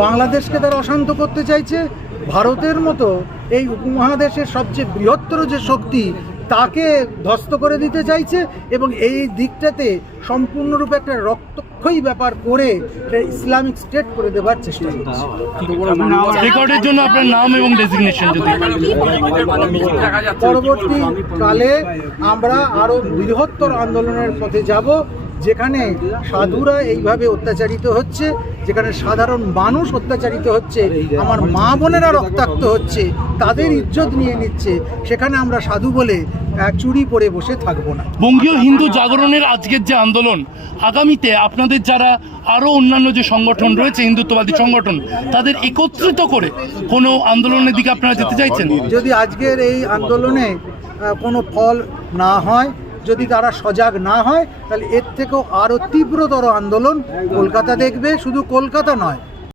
বাংলাদেশকে তারা অশান্ত করতে চাইছে। ভারতের মতো এই উপমহাদেশের সবচেয়ে বৃহত্তর যে শক্তি তাকে ধ্বস্ত করে দিতে চাইছে, এবং এই দিকটাতে সম্পূর্ণরূপে একটা রক্তক্ষয়ী ব্যাপার করে ইসলামিক স্টেট করে দেওয়ার চেষ্টা করছে। রেকর্ডের জন্য আপনার নাম এবং ডেজিগনেশন যদি পরবর্তীকালে আমরা আরো বৃহত্তর আন্দোলনের পথে যাব, যেখানে সাধুরা এইভাবে অত্যাচারিত হচ্ছে, যেখানে সাধারণ মানুষ অত্যাচারিত হচ্ছে, আমার মা বোনেরা রক্তাক্ত হচ্ছে, তাদের ইজ্জত নিয়ে নিচ্ছে, সেখানে আমরা সাধু বলে চুরি পরে বসে থাকবো না। বঙ্গীয় হিন্দু জাগরণের আজকের যে আন্দোলন, আগামীতে আপনাদের যারা আরও অন্যান্য যে সংগঠন রয়েছে হিন্দুত্ববাদী সংগঠন, তাদের একত্রিত করে কোনো আন্দোলনের দিকে আপনারা যেতে চাইছেন? যদি আজকের এই আন্দোলনে কোনো ফল না হয়, যদি তারা সজাগ না হয়, তাহলে এর থেকেও আরও তীব্রতর আন্দোলন কলকাতা দেখবে। শুধু কলকাতা নয়,